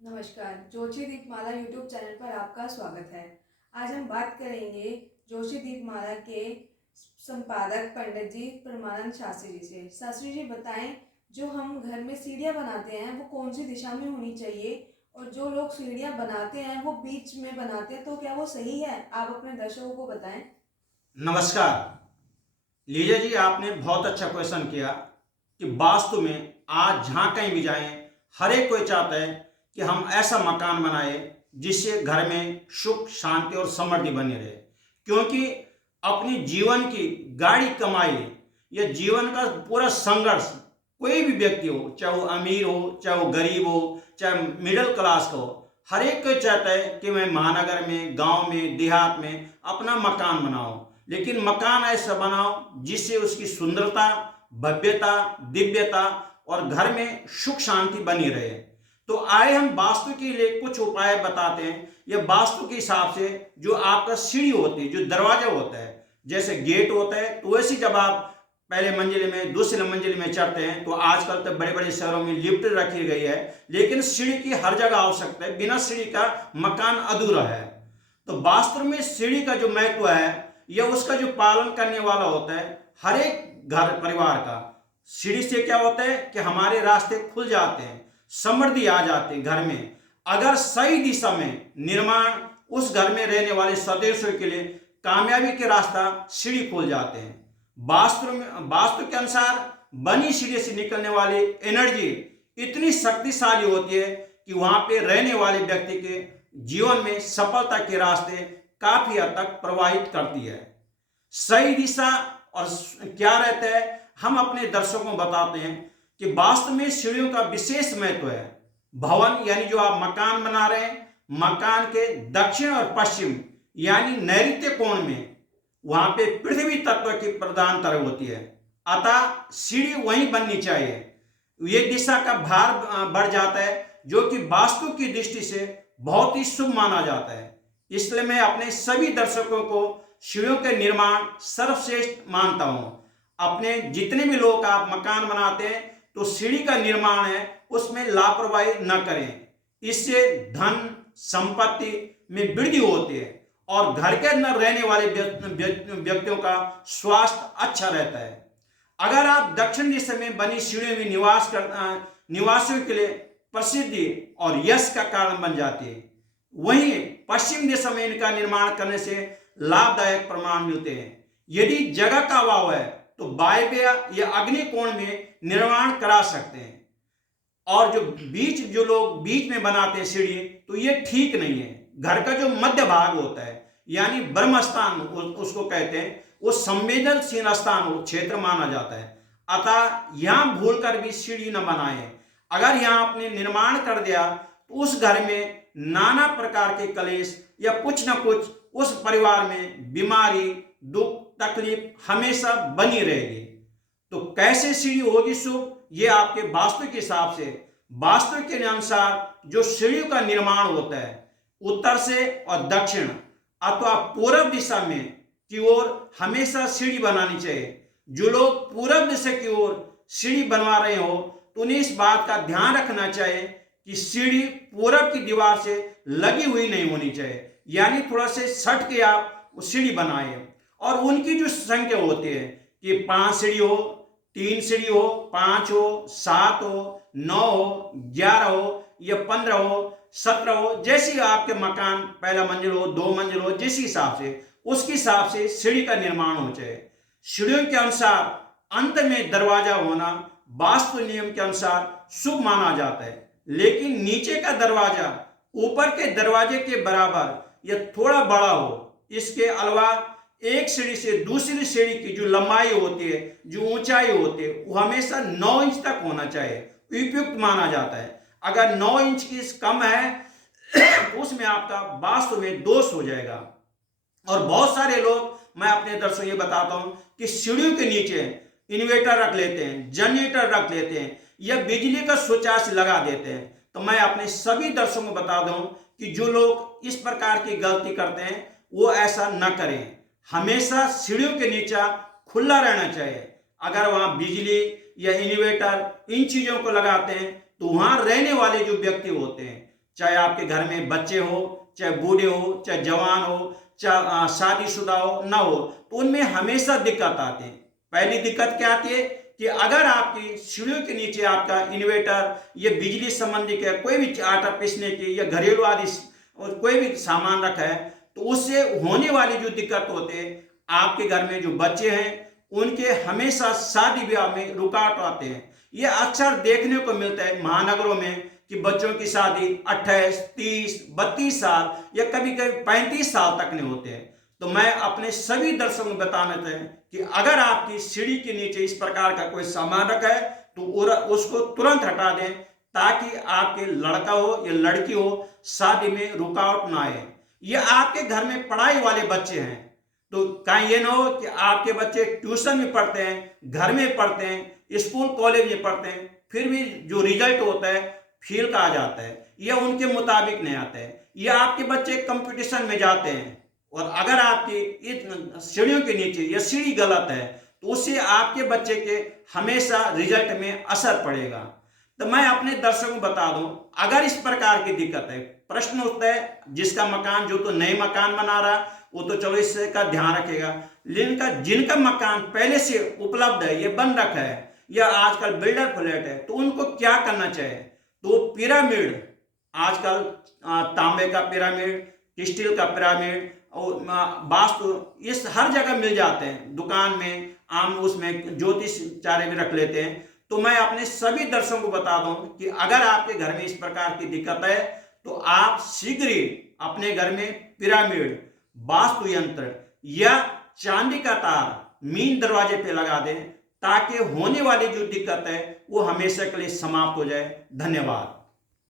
नमस्कार, जोशी दीपमाला YouTube channel पर आपका स्वागत है। आज हम बात करेंगे जोशी दीपमाला के संपादक पंडित जी परमानंद शास्त्री जी से। शास्त्री जी बताएं, जो हम घर में सीढ़ियाँ बनाते हैं वो कौन सी दिशा में होनी चाहिए, और जो लोग सीढ़ियाँ बनाते हैं वो बीच में बनाते हैं, तो क्या वो सही है? आप अपने दर्शकों को बताएं। नमस्कार। लीजा जी, आपने बहुत अच्छा क्वेश्चन किया कि वास्तु में आज जहाँ कहीं भी जाएं, हर एक कोई चाहता है कि हम ऐसा मकान बनाए जिससे घर में सुख शांति और समृद्धि बनी रहे। क्योंकि अपनी जीवन की गाड़ी कमाई या जीवन का पूरा संघर्ष कोई भी व्यक्ति हो, चाहे वो अमीर हो, चाहे वो गरीब हो, चाहे मिडिल क्लास का हो, हर एक कोई चाहता है कि मैं महानगर में, गांव में, देहात में अपना मकान बनाऊं। लेकिन मकान ऐसा बनाओ जिससे उसकी सुंदरता, भव्यता, दिव्यता और घर में सुख शांति बनी रहे। तो आए हम वास्तु के लिए कुछ उपाय बताते हैं। यह वास्तु के हिसाब से जो आपका सीढ़ी होती है, जो दरवाजा होता है, जैसे गेट होता है, तो वैसे जब आप पहले मंजिल में, दूसरे मंजिल में चढ़ते हैं, तो आजकल तो बड़े बड़े शहरों में लिफ्ट रखी गई है, लेकिन सीढ़ी की हर जगह आवश्यकता है। बिना सीढ़ी का मकान अधूरा है। तो वास्तु में सीढ़ी का जो महत्व है, यह उसका जो पालन करने वाला होता है हर एक घर परिवार का। सीढ़ी से क्या होता है कि हमारे रास्ते खुल जाते हैं, समृद्धि आ जाती है घर में। अगर सही दिशा में निर्माण, उस घर में रहने वाले सदस्यों के लिए कामयाबी के रास्ता सीढ़ी खोल जाते हैं। वास्तु के अनुसार बनी सीढ़ी से निकलने वाली एनर्जी इतनी शक्तिशाली होती है कि वहां पे रहने वाले व्यक्ति के जीवन में सफलता के रास्ते काफी हद तक प्रवाहित करती है। सही दिशा और क्या रहता है, हम अपने दर्शकों को बताते हैं कि वास्तु में सीढ़ियों का विशेष महत्व है। भवन यानी जो आप मकान बना रहे हैं, मकान के दक्षिण और पश्चिम यानी नैऋत्य कोण में, वहां पे पृथ्वी तत्व की प्रधान तरफ होती है। अतः सीढ़ी वहीं बननी चाहिए। ये दिशा का भार बढ़ जाता है, जो कि वास्तु की दृष्टि से बहुत ही शुभ माना जाता है। इसलिए मैं अपने सभी दर्शकों को सीढ़ियों के निर्माण सर्वश्रेष्ठ मानता हूं। अपने जितने भी लोग आप मकान बनाते हैं, तो सीढ़ी का निर्माण है उसमें लापरवाही न करें। इससे धन संपत्ति में वृद्धि होती है और घर के अंदर रहने वाले व्यक्तियों का स्वास्थ्य अच्छा रहता है। अगर आप दक्षिण दिशा में बनी सीढ़ियों में निवासियों के लिए प्रसिद्धि और यश का कारण बन जाती है, वहीं पश्चिम दिशा में इनका निर्माण करने से लाभदायक प्रमाण मिलते हैं। यदि जगह का अभाव है तो वायव्य या अग्नि कोण में निर्माण करा सकते हैं। और जो लोग बीच में बनाते हैं सीढ़ी, तो ये ठीक नहीं है। घर का जो मध्य भाग होता है यानी ब्रह्म स्थान उसको कहते हैं, वो संवेदनशील स्थान क्षेत्र माना जाता है। अतः यहां भूलकर भी सीढ़ी न बनाएं। अगर यहां आपने निर्माण कर दिया तो उस घर में नाना प्रकार के कलेश या कुछ न कुछ उस परिवार में बीमारी, दुख, तकलीफ हमेशा बनी रहेगी। तो कैसे सीढ़ी होगी शुभ, ये आपके वास्तु के हिसाब से, वास्तु के अनुसार जो सीढ़ियों का निर्माण होता है, उत्तर से और दक्षिण अथवा पूर्व दिशा में की ओर हमेशा सीढ़ी बनानी चाहिए। जो लोग पूर्व दिशा की ओर सीढ़ी बनवा रहे हो, तो उन्हें इस बात का ध्यान रखना चाहिए कि सीढ़ी पूर्व की दीवार से लगी हुई नहीं होनी चाहिए, यानी थोड़ा से सट के आप सीढ़ी बनाए। और उनकी जो संख्या होती है कि 5 सीढ़ी हो, 3 सीढ़ी हो, 5 हो, 7 हो, 9 हो, 11 हो या 15 हो, 17 हो, जैसी आपके मकान पहला मंजिल हो, 2 मंजिल हो, जिस हिसाब से, उसके हिसाब से सीढ़ी का निर्माण हो चाहिए। सीढ़ियों के अनुसार अंत में दरवाजा होना वास्तु नियम के अनुसार शुभ माना जाता है। लेकिन नीचे का दरवाजा ऊपर के दरवाजे के बराबर या थोड़ा बड़ा हो। इसके अलावा एक सीढ़ी से दूसरी सीढ़ी की जो लंबाई होती है, जो ऊंचाई होती है, वो हमेशा 9 इंच तक होना चाहिए, उपयुक्त माना जाता है। अगर 9 इंच की कम है तो उसमें आपका वास्तु में दोष हो जाएगा। और बहुत सारे लोग, मैं अपने दर्शकों ये बताता हूं कि सीढ़ियों के नीचे इन्वर्टर रख लेते हैं, जनरेटर रख लेते हैं या बिजली का स्विच लगा देते हैं। तो मैं अपने सभी दर्शकों को बता दूं कि जो लोग इस प्रकार की गलती करते हैं वो ऐसा न करें। हमेशा सीढ़ियों के नीचे खुला रहना चाहिए। अगर वहां बिजली या इन्वर्टर इन चीजों को लगाते हैं, तो वहां रहने वाले जो व्यक्ति होते हैं, चाहे आपके घर में बच्चे हो, चाहे बूढ़े हो, चाहे जवान हो, चाहे शादीशुदा हो ना हो, तो उनमें हमेशा दिक्कत आती है। पहली दिक्कत क्या आती है कि अगर आपकी सीढ़ियों के नीचे आपका इन्वर्टर, ये बिजली संबंधी का कोई भी आटा पीसने की या घरेलू आदि और कोई भी सामान रखा है, तो उससे होने वाली जो दिक्कत होते हैं, आपके घर में जो बच्चे हैं उनके हमेशा शादी ब्याह में रुकावट आते हैं। ये अक्सर देखने को मिलता है महानगरों में कि बच्चों की शादी 28, 30, 32 साल या कभी कभी 35 साल तक नहीं होते हैं। तो मैं अपने सभी दर्शकों को बताना चाहता हूं कि अगर आपकी सीढ़ी के नीचे इस प्रकार का कोई सामान रखा है तो उसको तुरंत हटा दें, ताकि आपके लड़का हो या लड़की हो शादी में रुकावट ना आए। ये आपके घर में पढ़ाई वाले बच्चे हैं, तो कहीं ये ना हो कि आपके बच्चे ट्यूशन में पढ़ते हैं, घर में पढ़ते हैं, स्कूल कॉलेज में पढ़ते हैं, फिर भी जो रिजल्ट होता है फेल का आ जाता है या उनके मुताबिक नहीं आता है, या आपके बच्चे कंपटीशन में जाते हैं और अगर आपकी सीढ़ियों के नीचे या सीढ़ी गलत है तो उससे आपके बच्चे के हमेशा रिजल्ट में असर पड़ेगा। तो मैं अपने दर्शकों को बता दूं, अगर इस प्रकार की दिक्कत है, प्रश्न उठता है जिसका मकान जो तो नए मकान बना रहा वो तो चलो इसका ध्यान रखेगा, लेकिन जिनका मकान पहले से उपलब्ध है, ये बन रखा है या आजकल बिल्डर फ्लैट है, तो उनको क्या करना चाहिए? तो पिरामिड, आजकल तांबे का पिरामिड, स्टील का पिरामिड और वास्तु इस हर जगह मिल जाते हैं, दुकान में आम उसमें ज्योतिष चारे भी रख लेते हैं। तो मैं अपने सभी दर्शकों को बता दूं कि अगर आपके घर में इस प्रकार की दिक्कत है तो आप शीघ्र ही अपने घर में पिरामिड, वास्तु यंत्र या चांदी का तार मेन दरवाजे पे लगा दें, ताकि होने वाली जो दिक्कत है वो हमेशा के लिए समाप्त हो जाए। धन्यवाद।